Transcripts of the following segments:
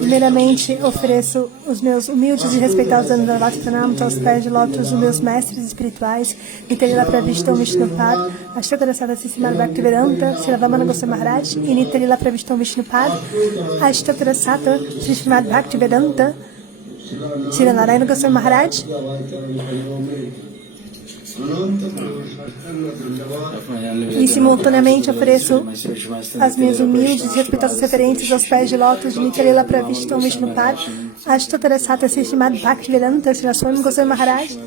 Primeiramente, ofereço os meus humildes e respeitados Dandavat Pranam aos pés de lótus dos meus mestres espirituais, Nityalila Pravishtam Vishnupad, Ashtadhara Sadhasi Srimad Bhaktivedanta, Siravamana Goswami Maharaj, e Nityalila Pravishtam Vishnupad, Ashtadhara Sadhasi Srimad Bhaktivedanta, Siranarayana Goswami Maharaj, e simultaneamente ofereço as minhas humildes e respeitosas referências aos pés de lótus de Nityalila Pravishtam Vishnupad, Ashtadhara Sadhasi Srimad Bhaktivedanta, Srila Swami Goswami Maharaj,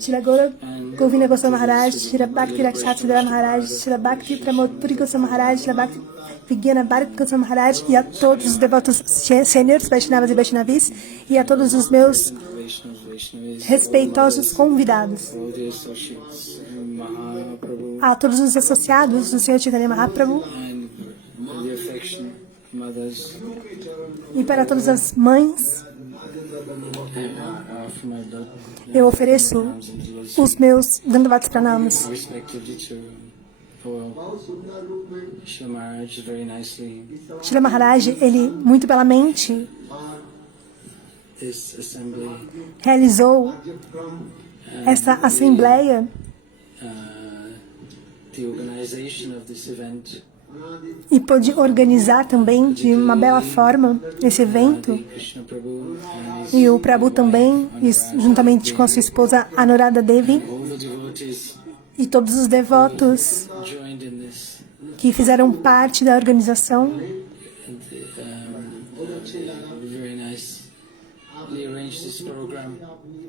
Srila Gaura Govina Goswami Maharaj, Srila Bhakti Rakshasudara Maharaj, Srila Bhakti Pramod Puri Goswami Maharaj, Srila Bhakti Vigyana Bharat Goswami Maharaj, e a todos os devotos sêniores, Vaishnavas e Vaishnavis, e a todos os meus respeitosos convidados, a todos os associados do Sr. Chaitanya Mahaprabhu, e para todas as mães, eu ofereço os meus Dandavats Pranams. Srila Maharaj, ele muito belamente realizou esta assembleia e pôde organizar também de uma bela forma esse evento. E o Prabhu também, juntamente com a sua esposa Anuradha Devi, e todos os devotos que fizeram parte da organização,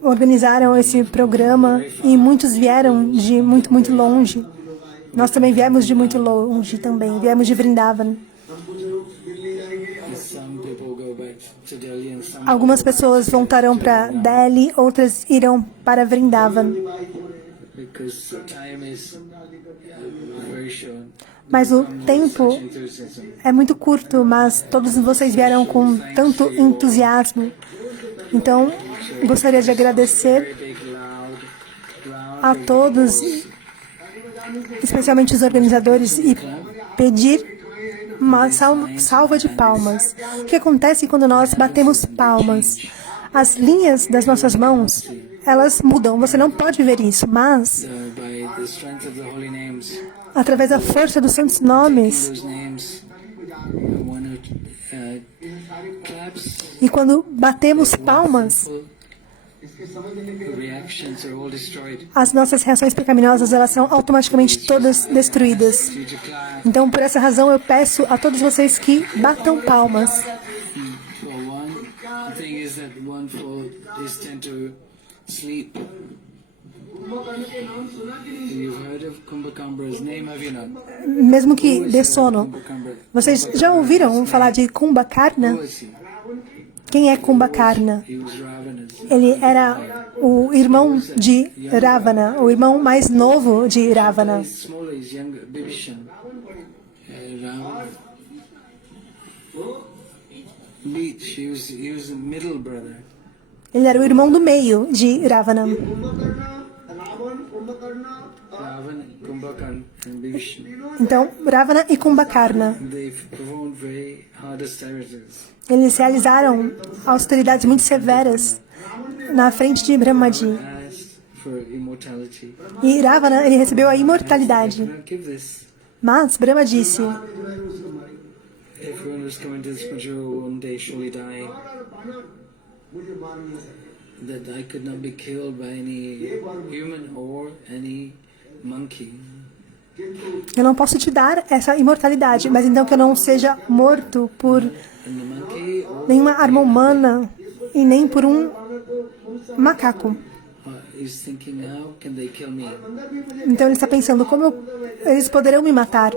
organizaram esse programa, e muitos vieram de muito longe. Nós também viemos de muito longe também, viemos de Vrindavan. Algumas pessoas voltarão para Delhi, outras irão para Vrindavan. Mas o tempo é muito curto, mas todos vocês vieram com tanto entusiasmo. Então, gostaria de agradecer a todos, especialmente os organizadores, e pedir uma salva de palmas. O que acontece quando nós batemos palmas? As linhas das nossas mãos, elas mudam. Você não pode ver isso, mas através da força dos santos nomes, e quando batemos palmas, reactions are all destroyed. As nossas reações pecaminosas, elas são automaticamente todas destruídas. Então, por essa razão, eu peço a todos vocês que batam palmas. For one, the thing is that one fold is tend to sleep. You've heard of Kumbhakambra's name, have you not? Mesmo que dê sono. Vocês já ouviram falar de Kumbhakarna? Who is he? Quem é Kumbhakarna? He was Ravana's. Ele era o irmão de Ravana, o irmão mais novo de Ravana. He's smaller, he's younger, Bibhishan. Ravana. Beach, he was the middle brother. Ele era o irmão do meio de Ravana. Ravana, Kumbhakarna, and Bibhishan. Então, Ravana e Kumbhakarna, They performed very hard austerities. eles realizaram austeridades muito severas na frente de Brahmaji. Asked for immortality. E Ravana, ele recebeu a I imortalidade. cannot give this. Mas Brahma disse: Everyone who's coming to this mature will one day surely die. That I could not be killed by any human or any monkey. eu não posso te dar essa imortalidade, mas então que eu não seja morto por And the monkey or nenhuma arma humana e nem por um macaco. is thinking, how can they kill me? Então ele está pensando, eles poderão me matar?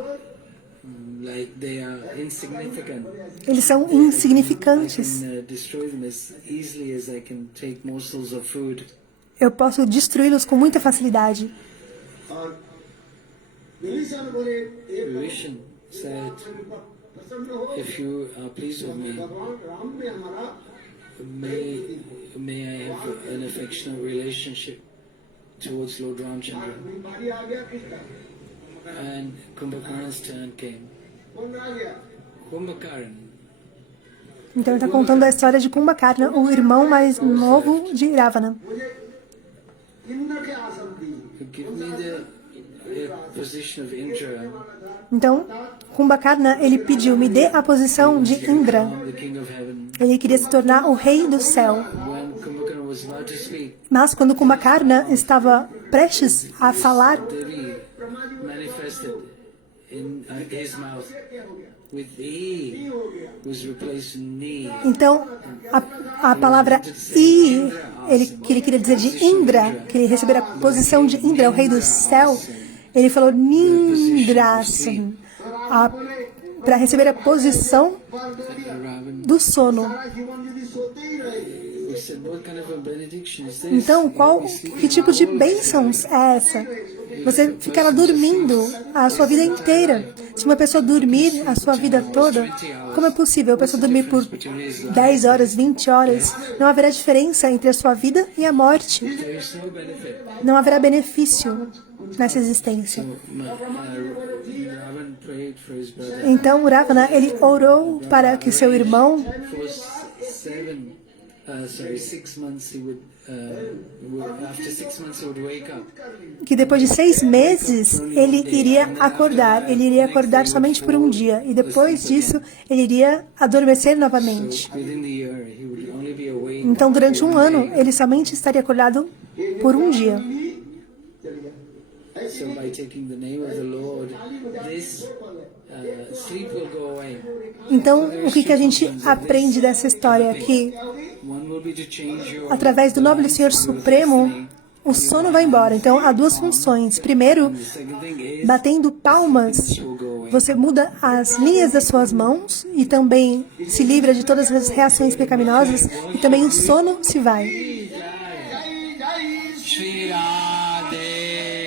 Like they are insignificant. Eles são insignificantes. Can destroy them as easily as I can take morsels of food. Eu posso destruí-los com muita facilidade. Vibhishan said, if you are pleased with me, may I have an affectionate relationship towards Lord Ramchandra. And Kumbhakarna's turn came. Kumbhakarna, Então ele está contando a história de Kumbhakarna, o irmão mais novo de Ravana. give me the position of Indra, Então, Kumbhakarna, ele pediu, me dê a posição de Indra. the king of heaven. Ele queria se tornar o rei do céu. When Kumbhakarna was about to speak, Mas quando Kumbhakarna estava prestes a falar, Devi manifested in his mouth with E was replaced with Ni. então a palavra I, que ele queria dizer de Indra, que ele recebera a posição de Indra, o rei do céu, ele falou Nindrasana, para receber a posição Ravan, do sono. we said, what kind of a benediction is this? Então, que tipo de bênçãos é essa? Você ficará dormindo a sua vida inteira. Se uma pessoa dormir a sua vida toda, como é possível a pessoa dormir por 10 horas, 20 horas? Não haverá diferença entre a sua vida e a morte. There is no benefit. Não haverá benefício nessa existência. Ravan prayed for his brother. Então, Ravana, ele orou para que seu irmão, For 6 months he would, after 6 months he would wake up. que depois de 6 meses, ele iria acordar. Ele iria acordar somente por um dia. E depois disso, ele iria adormecer novamente. Within the year he would only be awake. Então, durante um ano, ele somente estaria acordado por um dia. So by taking the name of the Lord, this sleep will go away. Então, o que a gente aprende dessa história? Que, One will be to change your através do nobre Senhor Supremo, o sono vai embora. Então, há duas funções. Primeiro, second thing is batendo palmas, você muda as linhas das suas mãos e também se livra de todas as reações pecaminosas e também o sono se vai. Shri Radhesha.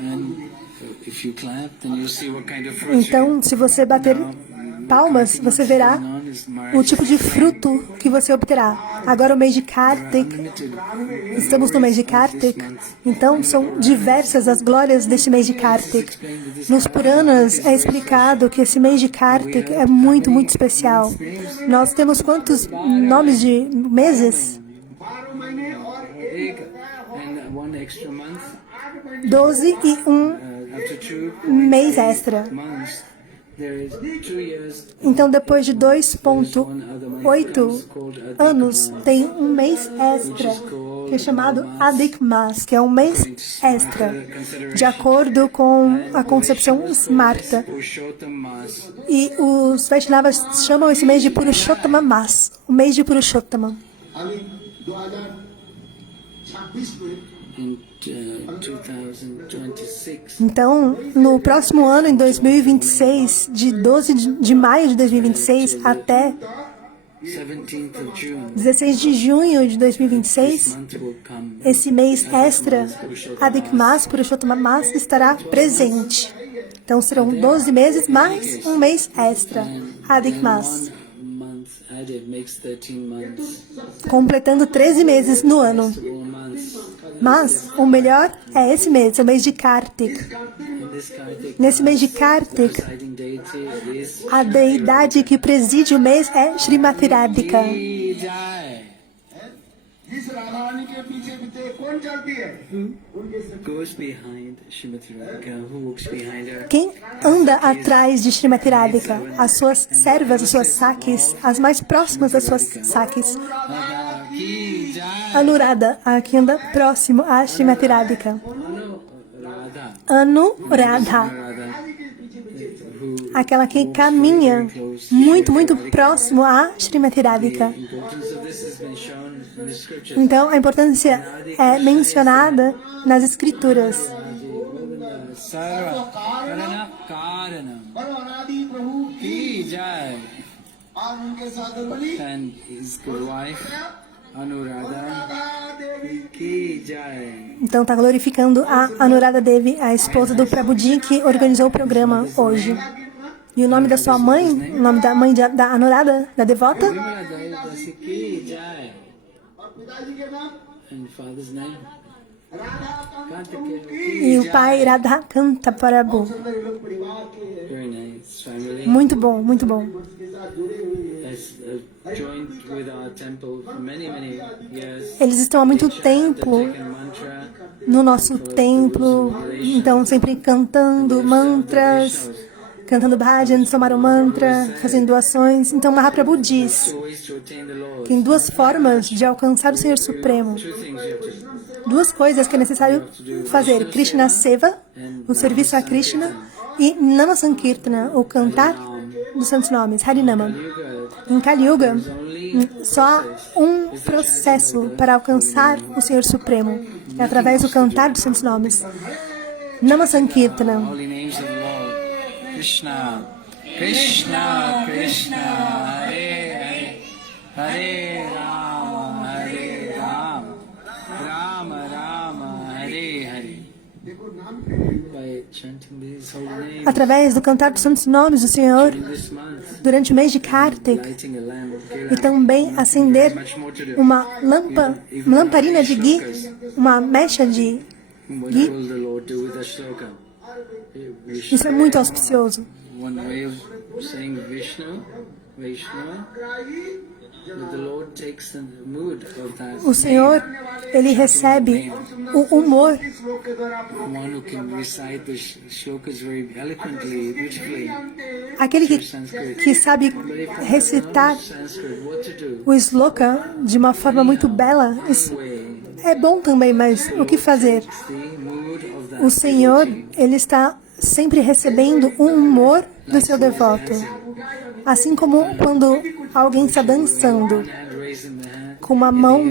And if you clap, then you'll see what kind of fruit you Então, se você bater palmas, você verá o tipo de fruto que você obterá. Agora o mês de Kartik, estamos no mês de Kartik, então são diversas as glórias deste mês de Kartik. Nos Puranas é explicado que esse mês de Kartik é muito, muito especial. Nós temos quantos nomes de meses? and one extra month 12 e um after 2 mês extra. months there is 2 years. Então, depois de 2,8 anos, tem um mês extra, que é chamado Adik Mas, que é um mês extra, de acordo com a concepção Smarta. Purushottam Mas. E os Vaishnavas chamam esse mês de Purushottama Mas, o mês de Purushottama. In 2026, Então, no próximo ano, em 2026, de 12 de maio de 2026 até 17th of June, 16 de junho de 2026, month will come. esse mês extra, Adik Mas, Purushottama Mas, estará presente. Então, serão 12 meses mais um mês extra, Adik Mas, Month added makes 13 months. completando 13 meses no ano. All months. Mas o melhor é esse mês, o mês de Kartik. In this Kartik, Nesse mês de Kartik, presiding deity is a deidade que preside o mês é Srimati Radhika. Ki Jai. जिस राधारानी के पीछे पीछे कौन चलती है उनके सिर Goes behind Srimati Radhika, who walks behind her. Quem anda atrás de Srimati Radhika? As suas servas, as suas sakis, as mais próximas das suas sakis. Radha Ki Jai. Anurada, a que anda próximo a Srimati Radhika. Radha. Anuradha, Radha. Who aquela que caminha muito, muito próximo a Srimati Radhika. importance of this has been shown in the scriptures. Então, a importância é mencionada nas escrituras. Sarva Karana Karanam और अनादि प्रभु Ki Jai. और उनके साथ बनी And his good wife Anuradha Devi Ki Jai. Então, está glorificando a Anurada Devi, a esposa do Prabhuji, que organizou o programa hoje. E o nome da sua mãe, o nome da mãe da Anurada, da devota? Vimala Dasi Ki Jai. और पिताजी के नाम And father's name Radha Kant Kartikeya E Ki o Jai. pai Radha Kanta Prabhu. सुंदर ये लोग परिवार के Very nice family. Muito bom, muito bom. के साथ जुड़े हुए हैं Has joined with our temple for many years. Eles estão há muito tempo Taken mantra. no nosso templo, então sempre cantando mantras, cantando bhajans, tomaram mantra, fazendo doações. Então Mahaprabhu diz Ways to attain the Lord. que tem duas formas de alcançar o Senhor Supremo. Two things you have to Duas coisas que é necessário fazer: Krishna Seva, o serviço a Krishna, e Nama Sankirtana, o cantar dos santos nomes, Harinama. Em Kali Yuga, só há um processo para alcançar o Senhor Supremo, é através do cantar dos santos nomes. Nama Sankirtana. holy names of the Lord. Krishna, Krishna, Krishna, Hare Hare, Hare Rama, Rama Rama, Hare Hare. By chanting these holy names Através do cantar dos santos nomes do Senhor, this month, durante o mês de Kartik, lighting a lamp of e Kela. também acender Much more to do. uma lamparina de ghee, uma mecha de What ghee. will the Lord do with the shloka? Isso é muito auspicioso. One way of saying Vishnu, that the Lord takes the mood of that. O Senhor, Ele recebe o humor, श्लोक के द्वारा One who can recite the shlokas very eloquently, beautifully. aquele que sabe recitar Sanskrit, what to do? o sloka de uma forma muito bela. Isso Way, é bom também, mas o que fazer? the mood of that. O Senhor, Ele está sempre recebendo o humor do seu devoto. Assim como quando alguém está dançando, Hand raising the hand com uma mão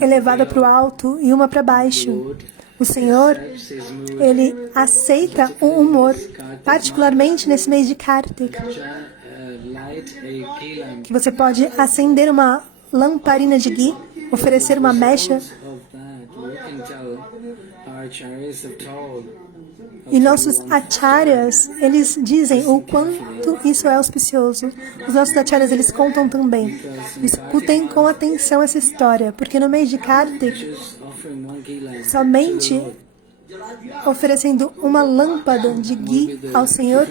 elevada para o alto e uma para baixo. O Senhor, says mood. Ele aceita o humor, particularmente nesse mês de Kartik, Light a key lamp que você pode acender uma lamparina de ghee, oferecer uma mecha, of that. We can tell our acharyas have told. e nossos acharyas, eles dizem o quanto isso é auspicioso. Os nossos acharyas, eles contam também. Escutem com atenção essa história, porque no mês de Kartik, Just offering one key lamp. somente oferecendo uma lâmpada de ghee ao Senhor,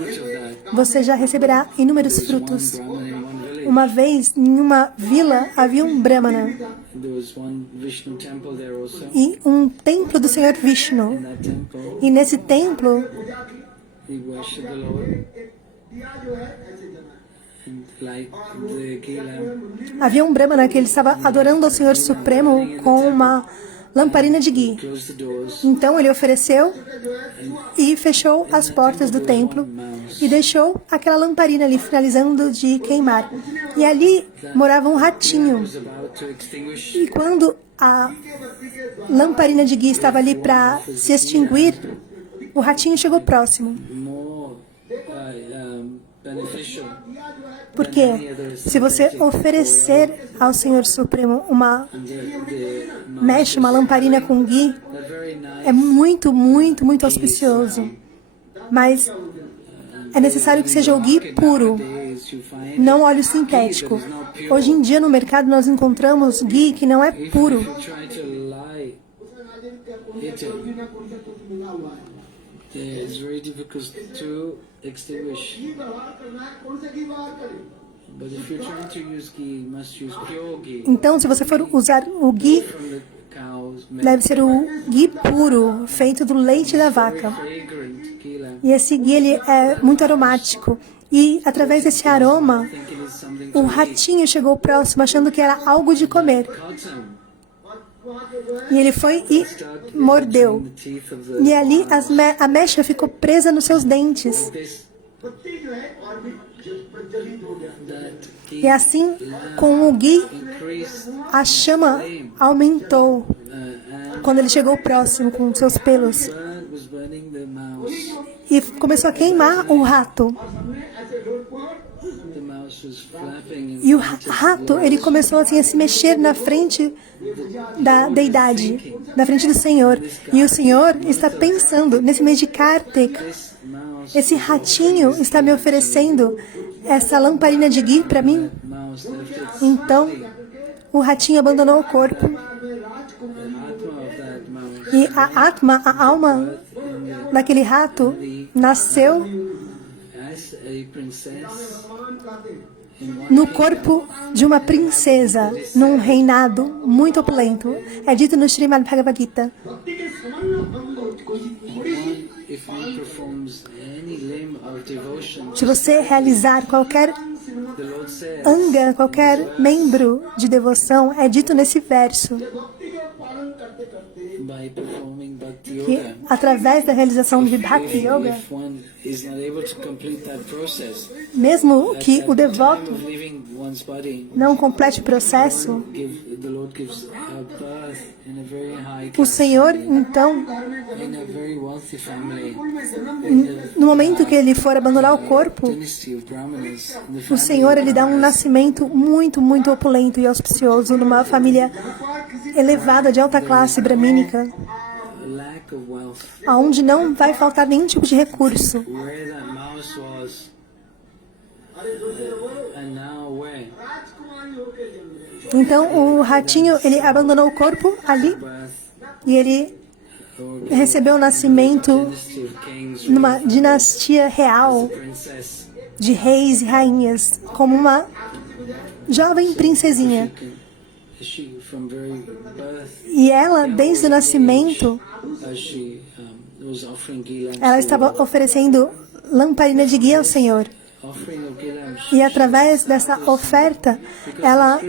você já receberá inúmeros frutos. Brahman in one village. Uma vez, em uma vila, havia um Brahmana There was one Vishnu temple there also. e um templo do Senhor Vishnu. In that temple, E nesse templo, he worshipped the Lord. दिया जो है ऐसे जला है। and light the ghee lamp. Havia um Brahmana que ele estava adorando ao Senhor Supremo com uma lamparina de ghee. Close the doors. Então ele ofereceu e fechou as portas do templo e deixou aquela lamparina ali finalizando de queimar. E ali morava um ratinho. Was about to extinguish. E quando a lamparina de ghee estava ali para se extinguir, o ratinho chegou próximo. More beneficial. Porque se você oferecer ao Senhor Supremo uma mecha, uma lamparina com ghee, They're very nice. é muito, muito, muito auspicioso. Mas é necessário que seja o ghee puro, Days you find não óleo sintético. Hoje em dia no mercado nós encontramos ghee que não é puro. if you try to lie it, it's very difficult to extinguish. घी व्यवहार करना है, कौन सा घी व्यवहार करें? But if you're trying to use ghee, you must use pure ghee Então, se você for usar o ghee, from the cow's milk. deve ser o ghee puro, feito do leite da vaca. Fragrant ghee lamp. E esse ghee ele é muito aromático. E através desse aroma, I think it is something o to ratinho chegou próximo, achando que era algo de comer. cotton. E ele foi e mordeu. The teeth of the E ali a mecha ficou presa nos seus dentes. this पत्ती जो है और भी प्रज्वलित हो गया। that E ghee assim, com o ghee, increased a chama aumentou and quando ele chegou próximo com seus pelos. was burning the mouse. E começou a queimar o rato. हमने ऐसे रोड पर The mouse was flapping E o in front of rato, ele começou assim a se mexer na frente da deidade, na frente do Senhor. E o Senhor está pensando, nesse mês de Kartik, this mouse. esse ratinho está me oferecendo essa lamparina de ghee para mim. Mouse left its Então, o ratinho abandonou o corpo. the atma of that mouse E a Atma, a alma daquele rato, nasceu as a princess in one no corpo de uma princesa, num reinado muito opulento. É dito no Srimad Bhagavad Gita. भक्ति के समान हम लोग कोई थोड़ी सी one. If one performs any limb of devotion, Se você realizar qualquer the Lord says, anga, qualquer membro de devoção, é dito nesse verso, भक्ति के पालन करते करते by performing bhakti que yoga, através da realização de Bhakti Yoga, if one is not able to complete that process, mesmo que at o the devoto time of leaving one's body, não complete o processo, the Lord gives a birth in a very high o caste Senhor, family, então, in a very wealthy family, no momento que ele for abandonar o corpo, dynasty of Brahmanas. And the o family Senhor, ele dá um has nascimento muito, muito opulento e auspicioso numa família elevada de alta classe bramínica, a lack of wealth. aonde não vai faltar nenhum tipo de recurso. Where that mouse was, and now where? राजकुमारी होकर जन्म गए। Então o ratinho, ele abandonou o corpo ali Birth e ele or recebeu o nascimento dynasty of kings, numa dinastia real princess. de reis e rainhas, como uma jovem princesinha. She from very birth, E ela, desde o nascimento, she was offering ghee lamps, ela estava oferecendo lamparina de guia ao Senhor. offering of ghee lamps. E através dessa oferta, ela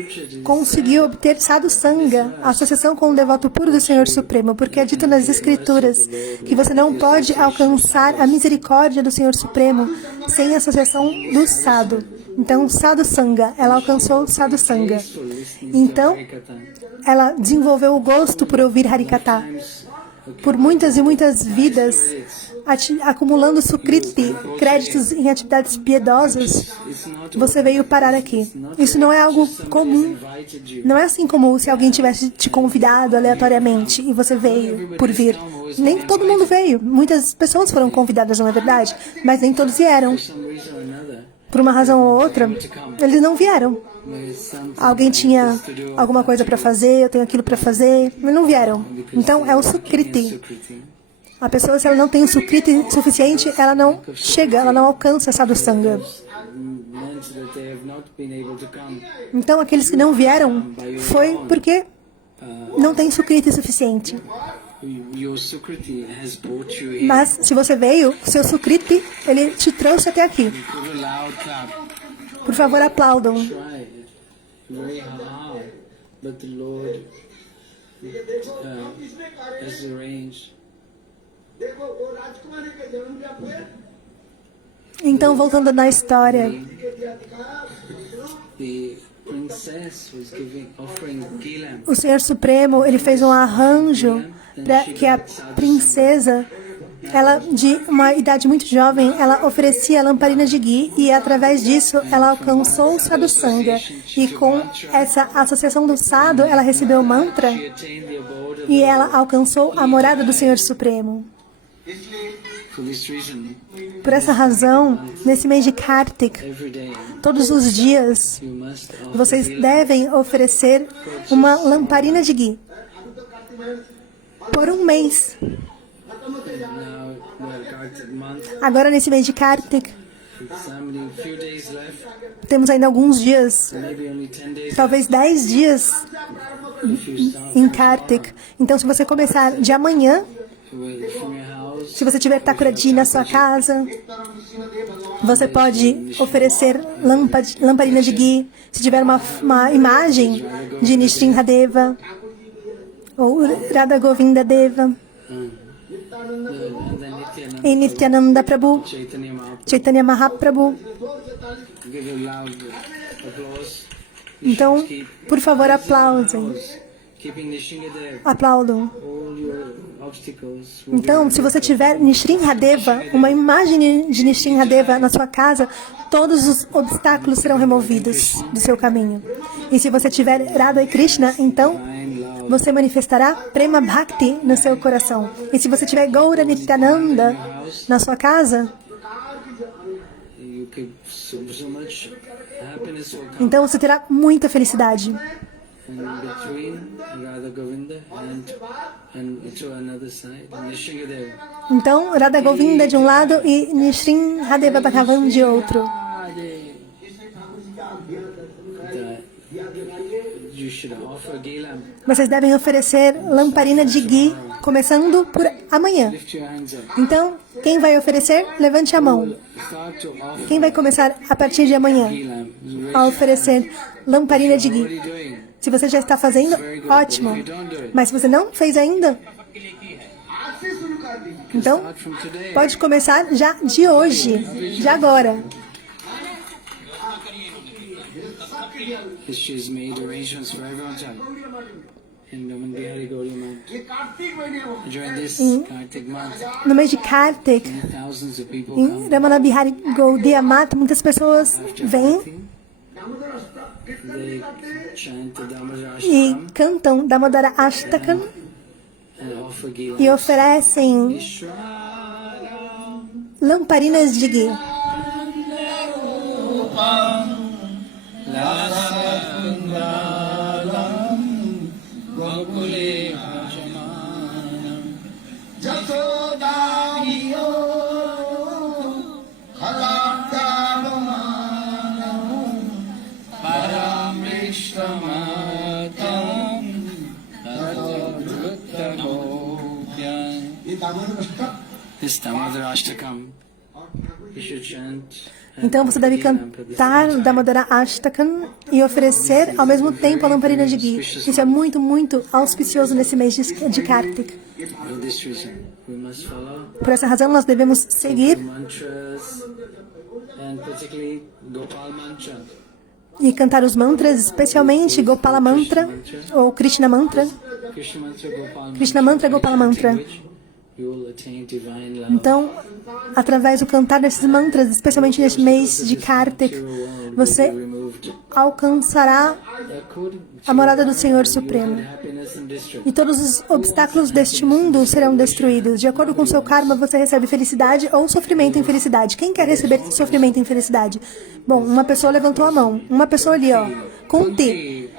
conseguiu obter sadhu sanga, a associação com o devoto puro do Senhor Supremo, porque é dito nas Escrituras que você não pode alcançar a misericórdia do Senhor Supremo sem a associação do sadhu. Então, sadhu sanga, ela alcançou sadhu sanga. Então, ela desenvolveu o gosto por ouvir Harikatha. Por muitas e muitas vidas, acumulando sukriti, créditos em atividades piedosas, você veio parar aqui. Isso não é algo comum. Não é assim como se alguém tivesse te convidado aleatoriamente e você veio por vir. Nem todo mundo veio. Muitas pessoas foram convidadas, não é verdade? Mas nem todos vieram. Por uma razão ou outra, eles não vieram. Alguém tinha alguma coisa para fazer, eu tenho aquilo para fazer, mas não vieram. Então é o sukriti. A pessoa, se ela não tem o sukriti suficiente, ela não chega, ela não alcança sadhu sanga. Então aqueles que não vieram foi porque não tem sukriti suficiente. Your Sukriti has brought you here. Mas se você veio, o seu Sukriti, ele te trouxe até aqui. Put a loud clap. Por favor, aplaudam. Try it. Very hard. But the Lord has arranged. देखो वो राजकुमारी के जन्म क्या हुए Então, voltando na história, The princess was offering Gilam. o Senhor Supremo, ele fez um arranjo para que a princesa, ela de uma idade muito jovem, ela oferecia a lamparina de ghee e através disso ela alcançou o sadhu sangha. E com essa associação do sadhu, ela recebeu o mantra She attained the abode of e ela alcançou a morada do Senhor Supremo. For this reason, Por essa razão, nesse mês de Kartik, every day todos os dias, you must offer vocês Gilam. devem oferecer uma lamparina de ghee por um mês. Now we're Kartik month. Agora, nesse mês de Kartik, Few days left. temos ainda alguns dias, Maybe only 10 days talvez 10 dias if you start em Kartik. Então, se você começar de amanhã, from your house. se você tiver Thakurji na sua casa, você pode oferecer lamparina de ghee. Se tiver uma imagem de Nrsimhadeva ou Radha Govinda Deva e Nityananda Prabhu, Chaitanya Mahaprabhu. Chaitanya Mahaprabhu. Give a loud applause. Então, por favor, aplaudem. Keeping Nishingadev. Aplaudam. All your obstacles will Então, se você tiver Nrsimhadeva, uma imagem de Nrsimhadeva na sua casa, todos os obstáculos serão removidos do seu caminho. E se você tiver Radha e Krishna, então find loud. você manifestará Prema Bhakti no seu coração. E se você tiver Gaura Nityananda na sua casa, You could so much happiness will come. então você terá muita felicidade. And between Radha Govinda and to another side, Nishingadev. Então, Radha Govinda de um lado e Nrsimhadeva Bhagavan de outro. You should offer Gilam. Vocês devem oferecer lamparina de ghee, começando por amanhã. Lift your hands up. Então, quem vai oferecer, levante a mão. Start to offer Quem vai começar a partir de amanhã Gilam. a oferecer lamparina de What are ghee? you doing? Se você já está fazendo, ótimo. Mas se você não fez ainda, आज से शुरू कर दी então Start from today. pode começar já de hoje, de agora. She's made arrangements for everyone to in Raman Bihari Gauri month. ये कार्तिक महीने हो During this Kartik month, No mês de Kartik, thousands of people em come. Ramana Bihari Gaudiya Mata, muitas pessoas vêm Damodar Ashtak They chant the Damodar e Ashtam cantam Damodara Ashtakam and offer Gilam. e oferecem Ishwaram lamparinas de ghee. Gokule जसोदामियो खलादानुमानम Paramrishamatam ये दामोदर अष्टक This Damodar Ashtakam, you should chant. and Então você deve offer Gilam for this cantar o Damodara Ashtakam e oferecer ao mesmo tempo a lamparina de ghee. Isso é muito, muito auspicioso nesse mês de Kartik. For this reason, we must follow Por essa razão, nós devemos seguir mantras and particularly Gopal mantra. e cantar os mantras, especialmente Gopala Mantra ou Krishna Mantra. Krishna mantra, Gopal mantra. Krishna Mantra, Gopala Mantra. Which you will attain divine love. Então, através do cantar desses mantras, especialmente neste mês de Kartik, você Removed alcançará according a morada do Senhor Supremo. happiness and distress. E todos os obstáculos deste mundo serão destruídos. De acordo com seu karma, você recebe felicidade ou sofrimento em felicidade. Quem quer receber sofrimento em felicidade? Bom, uma pessoa levantou a mão. Uma pessoa ali, ó. Kunti.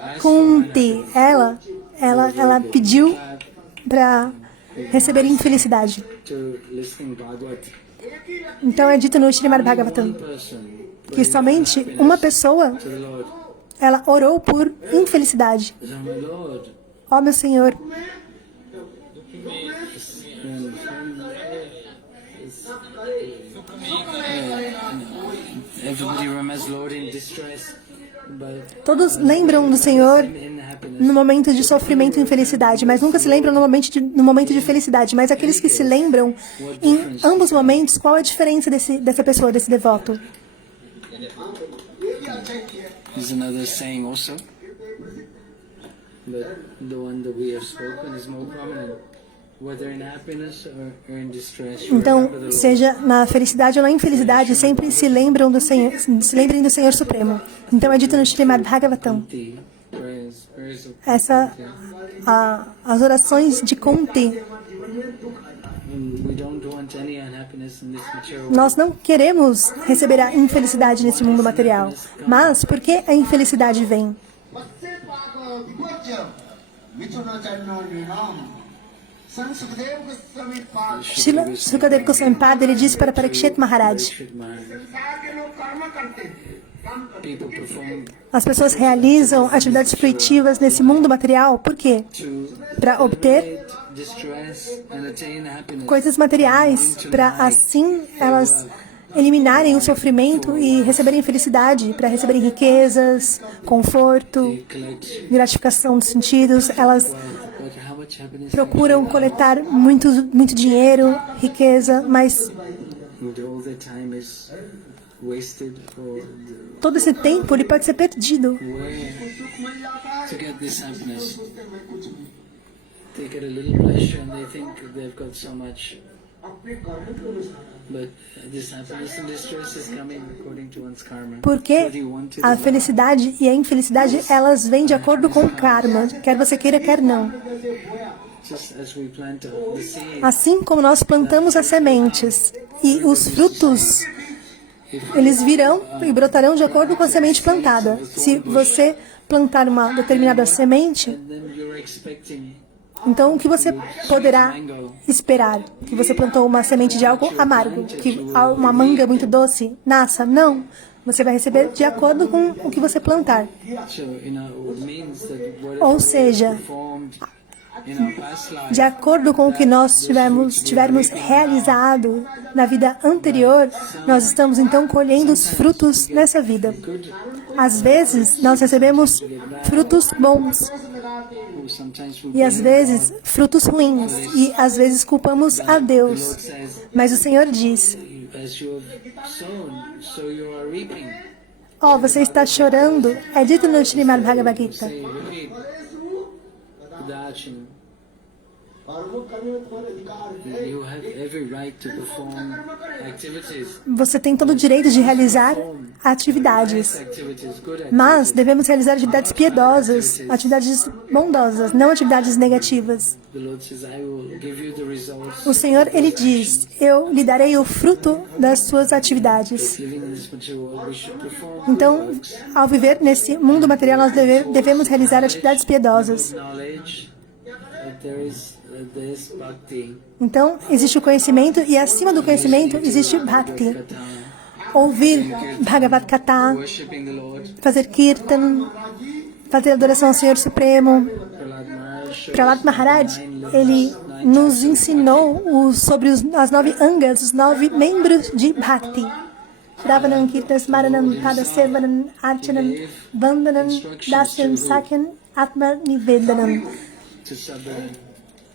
Ela pediu para receber infelicidade. To listening Bhagavad, Então é dito no Srimad Bhagavatam person que somente uma pessoa, to the Lord. ela orou por infelicidade. Oh my Lord, Ó meu Senhor, Everybody remembers Lord in distress, but Todos lembram do Senhor in happiness. no momento de sofrimento e infelicidade, mas nunca se lembram no momento de felicidade. Mas aqueles que se lembram em ambos momentos, qual é a diferença dessa pessoa, desse devoto? There's another saying also, but the one that we have spoken is more prominent. Whether in happiness or in distress, you Então, remember the Lord. seja na felicidade ou na infelicidade, sempre se lembrem do Senhor Supremo. Então é dito no Srimad Bhagavatam. The prayers of As orações de Kunti. we don't want any unhappiness in this material. Nós não queremos receber a infelicidade nesse mundo material. Mas por que a infelicidade vem? Srila Sukadeva Goswami Pada, ele disse para Parikshit Maharaj: People perform as pessoas realizam atividades fruitivas nesse mundo material, por quê? Para obter distress and attain happiness. coisas materiais, para assim elas eliminarem o sofrimento e receberem felicidade, para receberem riquezas, conforto, They collect gratificação dos sentidos. Elas but how much happiness procuram coletar muito dinheiro, riqueza, mas and all the time is wasted or todo esse tempo ele pode ser perdido. where to get this happiness. They get a little pleasure and they think they've got so much. But this happiness and distress is coming according to one's karma. Porque Whether you want it or a not. felicidade e a infelicidade, elas vêm de acordo com o karma, quer você queira, quer não. Just as we plant the seed, Assim como nós plantamos as sementes e os frutos, eles virão e brotarão de acordo com a semente plantada. Se você plantar uma determinada semente, and then you're expecting então o que você poderá esperar? Que você plantou uma semente de algo amargo, que uma manga muito doce nasça? Não. Você vai receber de acordo com o que você plantar. so it means that Ou whatever seja, performed in our past life, de acordo com o que nós tivermos realizado na vida anterior, nós estamos então colhendo os frutos nessa vida. Às vezes, nós recebemos frutos bons or sometimes we e às vezes frutos ruins e às vezes culpamos a Deus. says, Mas o Senhor diz: as you have sown, so you are reaping. ó, você está chorando. É dito no Srimad Bhagavad Gita. Say, repeat. Udachina. You have every right to perform activities, Você tem todo o direito de realizar atividades. activities, good activities. Mas devemos realizar atividades piedosas, atividades bondosas, não atividades negativas. The Lord says, I will give you the results. O Senhor, Ele diz: eu lhe darei o fruto das suas atividades. Living in this material world, we should perform Então, ao viver nesse mundo material, nós devemos realizar atividades piedosas. knowledge that there is bhakti, Então, existe o conhecimento e acima do conhecimento existe Bhakti. kata, Ouvir Bhagavad Gita, worshipping the Lord. fazer Kirtan, fazer adoração ao Senhor Supremo. Prahlad Prahlad Maharaj Maharaj, ele nos ensinou sobre as 9 angas, os 9 membros de Bhakti. Shravanam, Kirtan, Smaranam, Padasevanam, Archanam, Vandanam, Dasyan, Sakyan, Atma Nivedanam. to Sabra.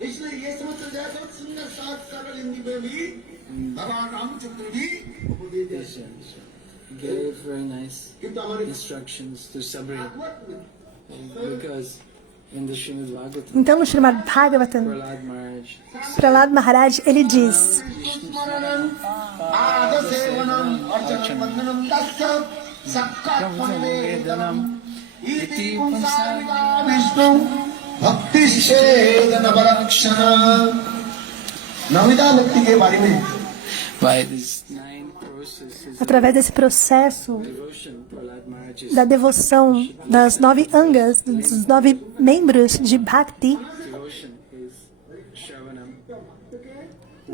इसलिए ये समझ जाएगा सुंदर साथ सरल हिंदी में भी भगवान रामचंद्र जी उपदेश देते हैं। Gave very nice किंतु हमारे instructions to Sabri because in the Srimad Bhagavatam, Então, no Srimad Bhagavatam, Prahlad Maharaj Prahlad Maharaj, ele diz: आद सेवनम अर्चन वंदनम तस्य सक्कात वेदनम इति पुंसाविदा विष्णु भक्ति सेदन बलक्षण नविदा भक्ति के बारे में by these 9 processes of através desse processo devotion, Prahlad Maharaj is da devoção das 9 angas, dos 9 membros de Bhakti, devotion is Shravanam.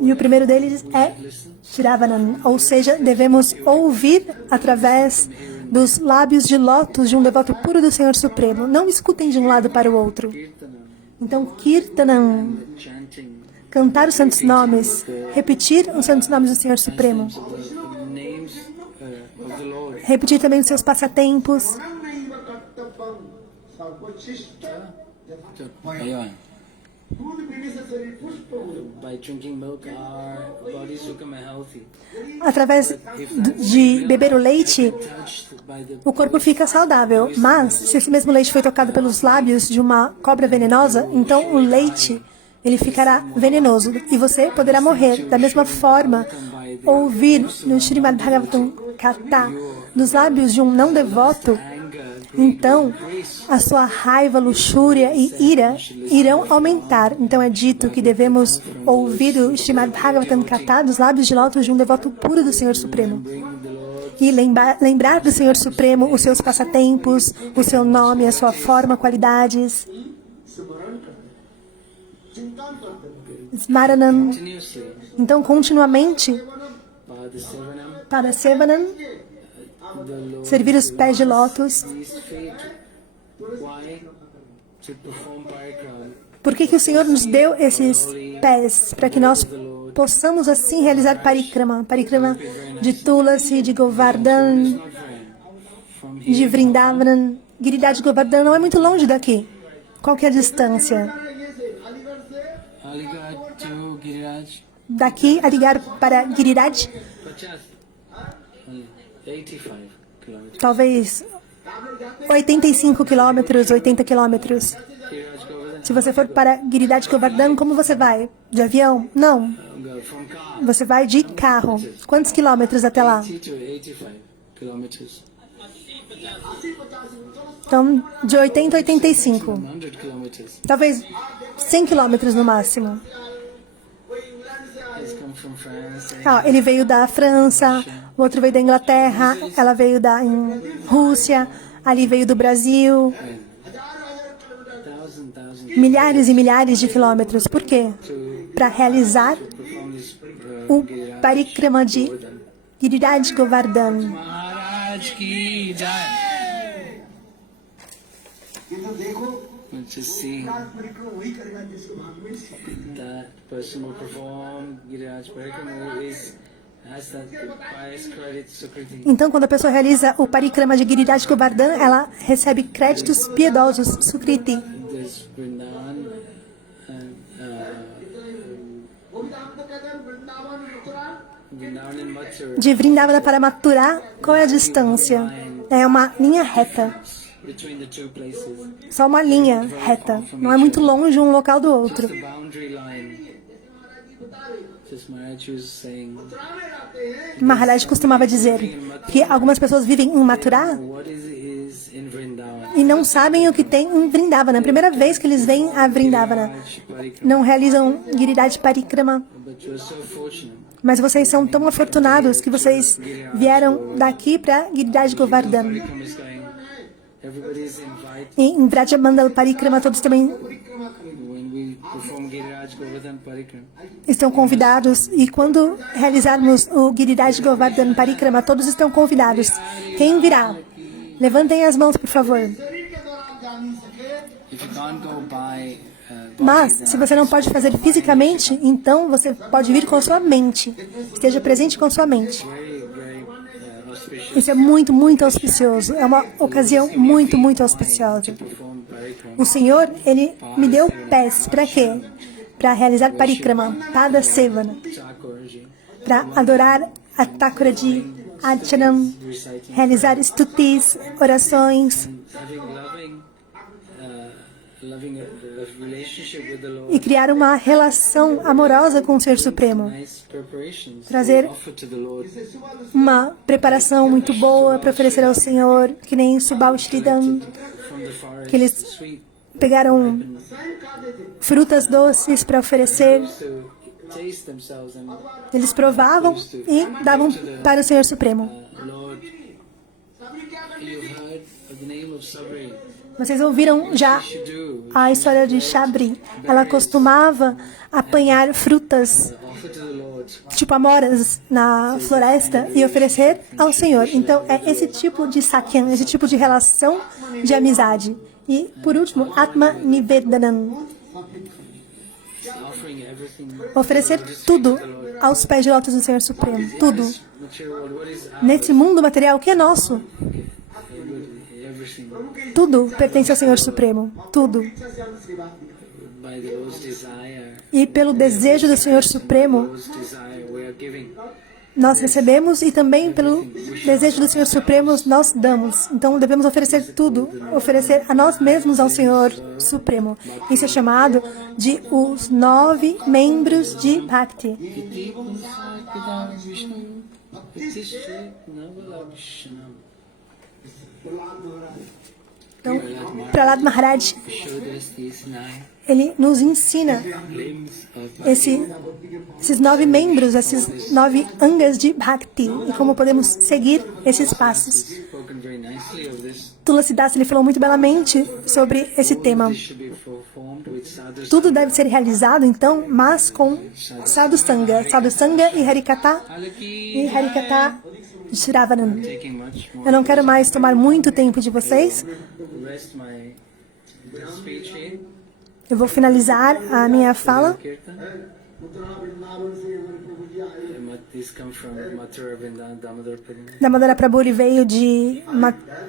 e o primeiro deles é Shravanam, ou seja, devemos ouvir através dos lábios de lótus de um devoto puro do Senhor Supremo. Não escutem de um lado para o outro. Kirtanam, Então, Kirtanam, chanting cantar os santos nomes, repetir os santos nomes do Senhor Supremo, of the repetir também os seus passatempos. Anamnaiva kartabbam sarvachishta Ayun. food necessary pushpam. By drinking milk, our bodies become healthy. Através de beber o leite, Touched by the o corpo fica saudável. Mas, se esse mesmo leite foi tocado pelos lábios de uma cobra venenosa, então o leite, ele ficará venenoso e você poderá morrer. Da mesma forma, ouvir no Srimad Bhagavatam Katha dos lábios de um não devoto, anger, então a sua raiva, luxúria e ira irão aumentar. Então é dito que devemos ouvir o Srimad Bhagavatam Katha dos lábios de lótus de um devoto puro do Senhor Supremo. E lembrar do Senhor Supremo os seus passatempos, o seu nome, a sua forma, qualidades. Smaranam. continuously. Então, continuamente, The Sevanam, para Sevanam, the Lord servir os pés de lótus. these feet. Why? To perform parikrama. Por que que o Senhor nos deu esses pés? Para que nós possamos assim realizar parikrama. Parikrama de Tulasi, de Govardhan, From here, de Vrindavan. Giridhar Govardhan não é muito longe daqui. Qual que é a distância? Aligarh to Giriraj, Daqui a ligar para Giriraj, Pachas, 85 kilometers. talvez 85 quilômetros, 80 quilômetros. Giriraj Govardhan, Se você for para Giridhar Govardhan, como você vai? De avião? Não. go from car Você vai de carro. Quantos quilômetros até lá? 80 to 85 kilometers. Então, de 80 a 85. 100 kilometers. Talvez 100 quilômetros no máximo. He's come from France. Ele veio da França, o outro veio da Inglaterra, ela veio da Rússia, ali veio do Brasil. Thousand Milhares e milhares de quilômetros. Por quê? Para realizar perform this o parikrama de Giridhar Govardhan. Maharaj ki jai. ये तो देखो Just see परिक्रमा वही करेगा जिसको भाग में सीखना है। that person who perform Giriraj Parikrama has that pious credit Sukriti. Então, quando a pessoa realiza o parikrama de Giridhar Govardhan, ela recebe créditos piedosos, Sukriti. There's Vrindavan and वो भी तो हम तो कहते हैं वृंदावन Mathura Vrindavan and Mathura. De Vrindavana para Mathura, qual é a distância? É uma linha reta. Between the two places. Só uma linha reta. Não é muito longe um local do outro. The boundary line. Just Maharaj was saying, Maharaj costumava dizer que algumas pessoas vivem em Mathura what is in Vrindavan? e não sabem o que tem em Vrindavana. É a primeira vez que eles vêm a Vrindavana. Giriraj Parikrama. Não realizam Giridhar Parikrama. But you're so fortunate. Mas vocês são tão afortunados que vocês vieram daqui para Giridhar Govardhan. Parikrama is going. Everybody's invited. E em Vrajabandal Parikrama todos também When we perform Giriraj Govardhan Parikrama, estão convidados. E quando realizarmos o Giridhar Govardhan Parikrama, todos estão convidados. Quem virá? Levantem as mãos, por favor. शरीर के द्वारा आप जान नहीं सके if you can't go by Mas, se você não pode fazer fisicamente, então você pode vir com sua mente. Esteja presente com sua mente. very auspicious Isso é muito, muito auspicioso. É uma ocasião muito, muito auspiciosa. perform Parikrama, O Senhor, Ele me deu pés. Para quê? Para realizar parikrama, pada sevana. Thakurji, Para adorar a Thakura de Archanam, reciting, realizar stutis, orações having loving a relationship with the Lord. e criar uma relação amorosa com o Ser Supremo. Nice preparations Trazer offer to the Lord. uma preparação muito boa para oferecer ao Senhor, que nem Subal Shridam, From the forest, que eles sweet pegaram frutas doces para oferecer. to taste themselves and Eles provavam e davam para o Senhor Supremo. Lord, you've heard of the name of Sabri. Vocês ouviram já You do a história de Shabri? Ela costumava apanhar frutas, offer to the Lord. tipo amoras, na floresta e oferecer ao Senhor. Então, é esse tipo de sakyam, esse tipo de relação de amizade. E, por último, Atma Nivedanam. offering everything. Oferecer tudo aos pés de lótus do Senhor Supremo. Tudo. Material world, what is Nesse mundo material que é nosso. everything Tudo pertence ao Senhor Supremo. Tudo. by the Lord's desire. E pelo desejo do Senhor Supremo, Lord's desire we are giving. nós recebemos e também pelo desejo do Senhor Supremo nós damos. Então devemos oferecer tudo, oferecer a nós mesmos ao Senhor Supremo. Isso é chamado de os 9 membros de Bhakti. Iti Pusakita Vishnu Pratishe Navala Vishnam. Então, Prahlad Maharaj, Showed us these 9 ele nos ensina limbs of esses 9 membros, esses 9 angas de Bhakti e como podemos seguir esses passos. spoken very nicely of this. Tulsidas ele falou muito belamente sobre esse tema. This should be performed with sadhus. Tudo deve ser realizado, então, mas com Sadhusanga. Sadhusanga e Harikata Shravanam. Taking much more. Eu não quero mais tomar muito tempo de vocês. Rest my speech here. Eu vou finalizar a minha fala. Kirtan. This comes from Mathura Vrindavan Damodar Prabhu. Damodara Prabhu ele veio de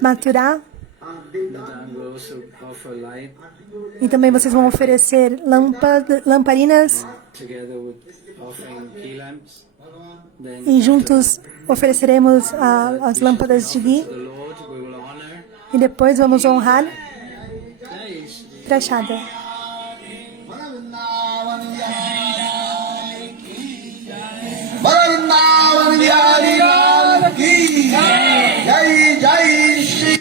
Mathura. Vrindavan will also offer light E também vocês vão oferecer lamparinas together with offering key lamps. Then e juntos ofereceremos as lâmpadas de ghee. the Lord we will honor. E depois vamos honrar Jai Shri Prashada. Vrindavan बिहारी लाल की जय जय श्री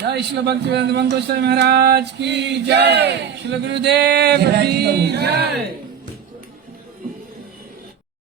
जय श्री भक्तिवेदांत गोस्वामी महाराज की जय श्री गुरुदेव की जय।